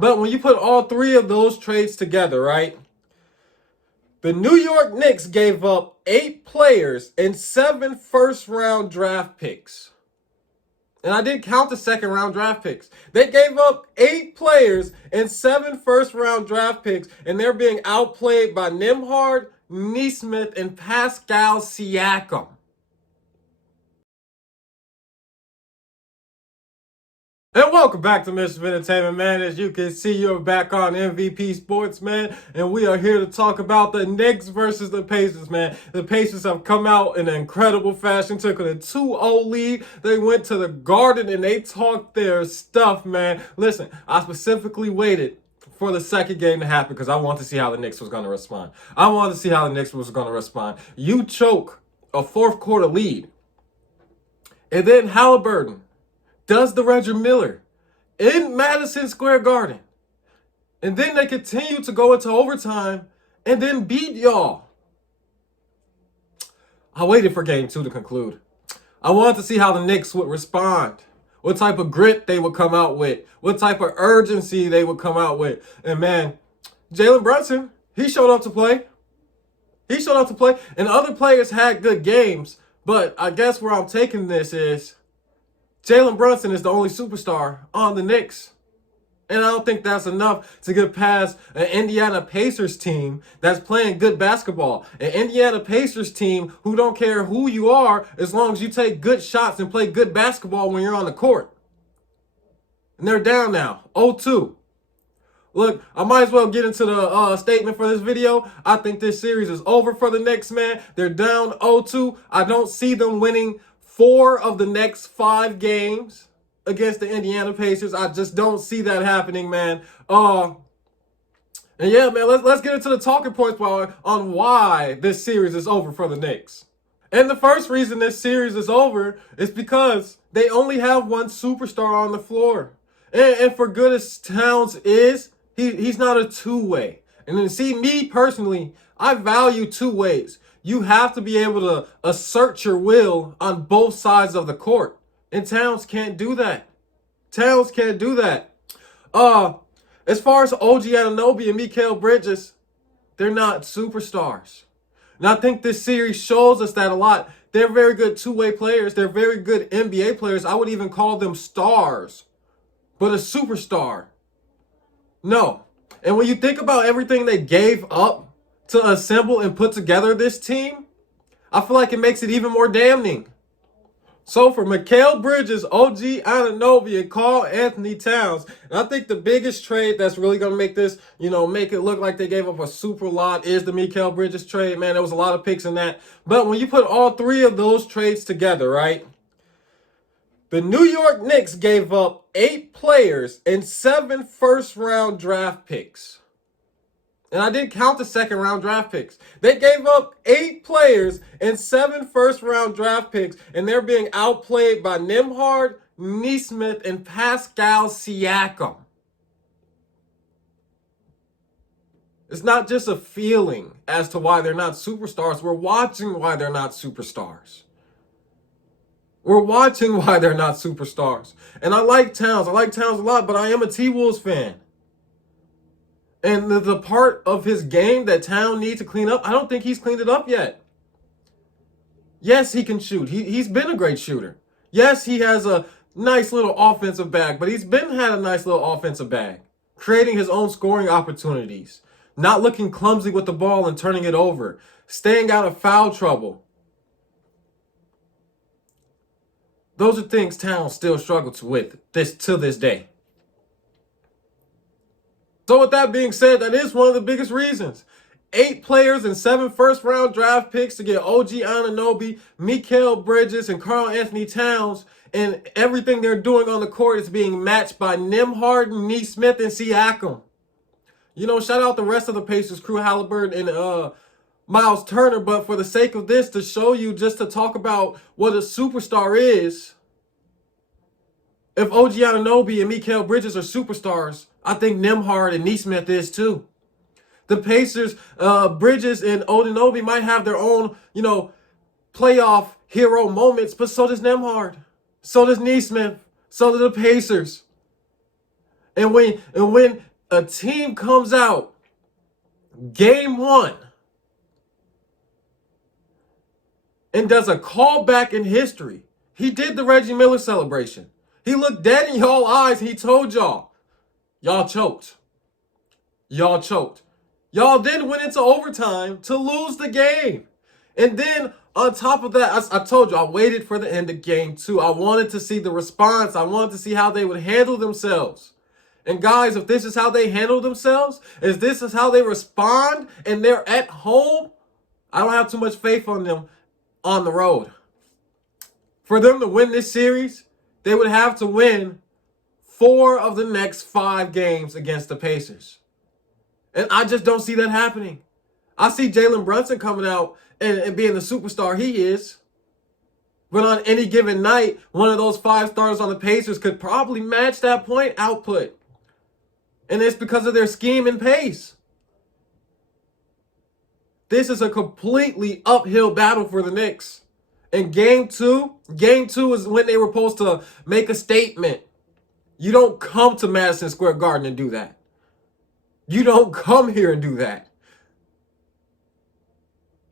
But when you put all three of those trades together, right? The New York Knicks gave up 8 players and 7 first-round draft picks. And I didn't count the second-round draft picks. They gave up 8 players and 7 first-round draft picks, and they're being outplayed by Nembhard, Nesmith, and Pascal Siakam. And welcome back to Mischief Entertainment, man. As you can see, you're back on MVP Sports, man. And we are here to talk about the Knicks versus the Pacers, man. The Pacers have come out in an incredible fashion, took a 2-0 lead. They went to the Garden and they talked their stuff, man. Listen, I specifically waited for the second game to happen because I wanted to see how the Knicks was going to respond. I wanted to see how the Knicks was going to respond. You choke a fourth quarter lead, and then Halliburton does the Reggie Miller in Madison Square Garden. And then they continue to go into overtime and then beat y'all. I waited for game 2 to conclude. I wanted to see how the Knicks would respond, what type of grit they would come out with, what type of urgency they would come out with. And man, Jalen Brunson, he showed up to play. He showed up to play. And other players had good games. But I guess where I'm taking this is Jalen Brunson is the only superstar on the Knicks. And I don't think that's enough to get past an Indiana Pacers team that's playing good basketball. An Indiana Pacers team who don't care who you are as long as you take good shots and play good basketball when you're on the court. And they're down now, 0-2. Look, I might as well get into the statement for this video. I think this series is over for the Knicks, man. They're down 0-2. I don't see them winning 4 of the next 5 games against the Indiana Pacers. I just don't see that happening, man. And yeah, man, let's get into the talking points on why this series is over for the Knicks. And the first reason this series is over is because they only have one superstar on the floor. And for good as Towns is, he's not a two-way. And then see, me personally, I value two ways. You have to be able to assert your will on both sides of the court. And Towns can't do that. Towns can't do that. As far as OG Anunoby and Mikal Bridges, they're not superstars. And I think this series shows us that a lot. They're very good two-way players. They're very good NBA players. I would even call them stars. But a superstar, no. And when you think about everything they gave up to assemble and put together this team, I feel like it makes it even more damning. So for Mikal Bridges, OG Anunoby, and Karl-Anthony Towns, and I think the biggest trade that's really going to make this, make it look like they gave up a super lot is the Mikal Bridges trade. Man, there was a lot of picks in that. But when you put all 3 of those trades together, right? The New York Knicks gave up 8 players and 7 first-round draft picks. And I didn't count the second-round draft picks. They gave up 8 players and 7 first-round draft picks, and they're being outplayed by Nembhard, Nesmith, and Pascal Siakam. It's not just a feeling as to why they're not superstars. We're watching why they're not superstars. We're watching why they're not superstars. And I like Towns. I like Towns a lot, but I am a T-Wolves fan. And the part of his game that Town needs to clean up, I don't think he's cleaned it up yet. Yes, he can shoot. He's been a great shooter. Yes, he has a nice little offensive bag, but he's had a nice little offensive bag, creating his own scoring opportunities, not looking clumsy with the ball and turning it over, staying out of foul trouble. Those are things Towns still struggles with to this day. So with that being said, that is one of the biggest reasons. 8 players and 7 first-round draft picks to get OG Anunoby, Mikal Bridges, and Karl-Anthony Towns, and everything they're doing on the court is being matched by Nembhard, Nesmith, and Siakam. Shout out the rest of the Pacers crew, Halliburton and Miles Turner, but for the sake of this, to show you, just to talk about what a superstar is, if OG Anunoby and Mikal Bridges are superstars, I think Nembhard and Nesmith is too. The Pacers, Bridges and Anunoby might have their own, playoff hero moments, but so does Nembhard. So does Nesmith. So do the Pacers. And when a team comes out game one and does a callback in history. He did the Reggie Miller celebration. He looked dead in y'all eyes and he told y'all choked. Y'all choked. Y'all then went into overtime to lose the game. And then on top of that, I told you, I waited for the end of game two. I wanted to see the response. I wanted to see how they would handle themselves. And guys, if this is how they handle themselves, if this is how they respond, and they're at home, I don't have too much faith on them on the road. For them to win this series, they would have to win 4 of the next 5 games against the Pacers. And I just don't see that happening. I see Jalen Brunson coming out and being the superstar he is. But on any given night, one of those 5 stars on the Pacers could probably match that point output. And it's because of their scheme and pace. This is a completely uphill battle for the Knicks. And game two is when they were supposed to make a statement. You don't come to Madison Square Garden and do that. You don't come here and do that.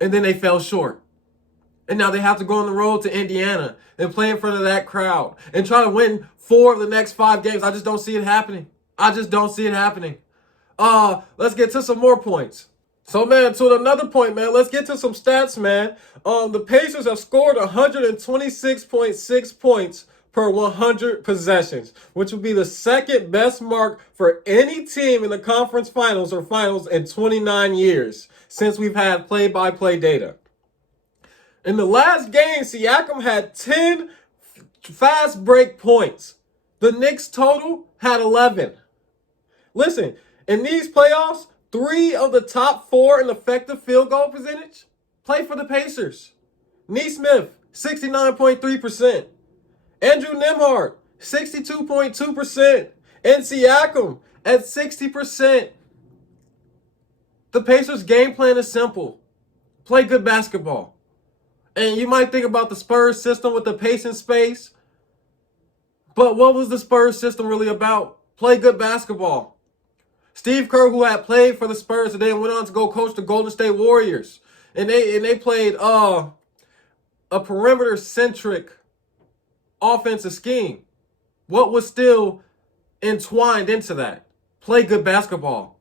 And then they fell short. And now they have to go on the road to Indiana and play in front of that crowd and try to win 4 of the next 5 games. I just don't see it happening. Let's get to some more points. So, man, to another point, man, let's get to some stats, man. The Pacers have scored 126.6 points per 100 possessions, which would be the second best mark for any team in the conference finals or finals in 29 years since we've had play-by-play data. In the last game, Siakam had 10 fast break points. The Knicks total had 11. Listen, in these playoffs, 3 of the top 4 in effective field goal percentage play for the Pacers. Nesmith, 69.3%. Andrew Nembhard, 62.2%. And Siakam at 60%. The Pacers' game plan is simple. Play good basketball. And you might think about the Spurs system with the pace and space. But what was the Spurs system really about? Play good basketball. Steve Kerr, who had played for the Spurs and then went on to go coach the Golden State Warriors. And they played a perimeter-centric offensive scheme. What was still entwined into that? Play good basketball.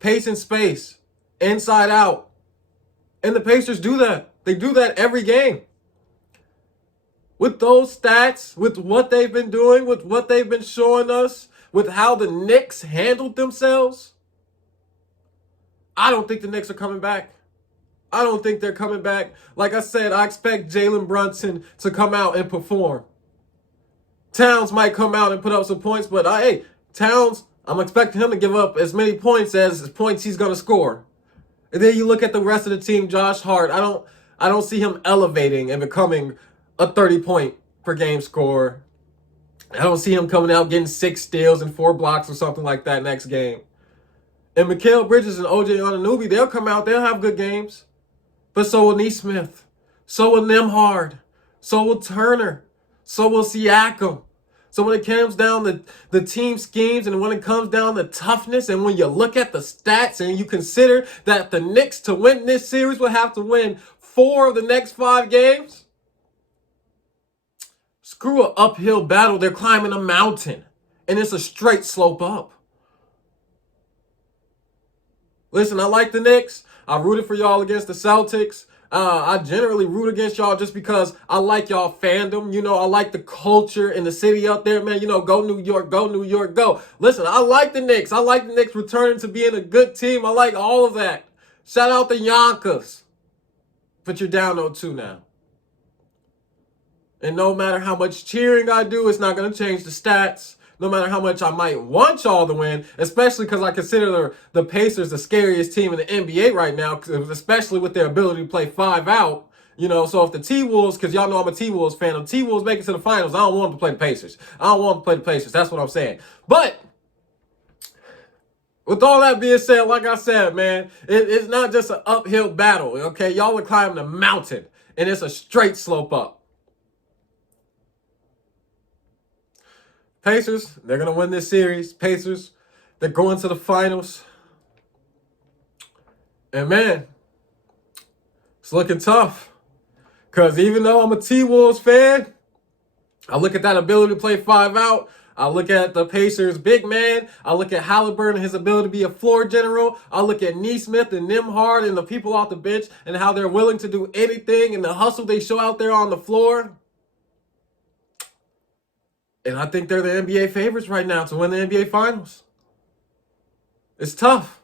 Pace and space. Inside out. And the Pacers do that. They do that every game. With those stats, with what they've been doing, with what they've been showing us, with how the Knicks handled themselves, I don't think the Knicks are coming back. I don't think they're coming back. Like I said, I expect Jalen Brunson to come out and perform. Towns might come out and put up some points, but hey, Towns, I'm expecting him to give up as many points as points he's going to score. And then you look at the rest of the team, Josh Hart, I don't see him elevating and becoming a 30-point per game scorer. I don't see him coming out getting 6 steals and 4 blocks or something like that next game. And Mikal Bridges and OJ Anunoby, they'll come out, they'll have good games. But so will Nesmith. So will Nembhard. So will Turner. So will Siakam. So when it comes down to the team schemes and when it comes down to toughness and when you look at the stats and you consider that the Knicks to win this series will have to win 4 of the next 5 games, screw an uphill battle. They're climbing a mountain, and it's a straight slope up. Listen, I like the Knicks. I rooted for y'all against the Celtics. I generally root against y'all just because I like y'all fandom. You know, I like the culture in the city out there, man. You know, go New York, go New York, go. Listen, I like the Knicks. I like the Knicks returning to being a good team. I like all of that. Shout out the Yonkers. But you're down 0-2 now. And no matter how much cheering I do, it's not going to change the stats. No matter how much I might want y'all to win, especially because I consider the Pacers the scariest team in the NBA right now, especially with their ability to play 5 out. You know, so if the T-Wolves, because y'all know I'm a T-Wolves fan, if T-Wolves make it to the finals, I don't want them to play the Pacers. I don't want them to play the Pacers. That's what I'm saying. But with all that being said, like I said, man, it's not just an uphill battle, okay? Y'all are climbing a mountain, and it's a straight slope up. Pacers, they're going to win this series. Pacers, They're going to the finals. And man, it's looking tough. Because even though I'm a T-Wolves fan, I look at that ability to play 5 out. I look at the Pacers' big man. I look at Halliburton and his ability to be a floor general. I look at Neesmith and Nembhard and the people off the bench and how they're willing to do anything and the hustle they show out there on the floor. And I think they're the NBA favorites right now to win the NBA Finals. It's tough.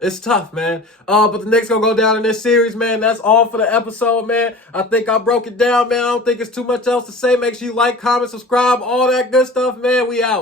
It's tough, man. But the Knicks gonna go down in this series, man. That's all for the episode, man. I think I broke it down, man. I don't think it's too much else to say. Make sure you like, comment, subscribe, all that good stuff, man. We out.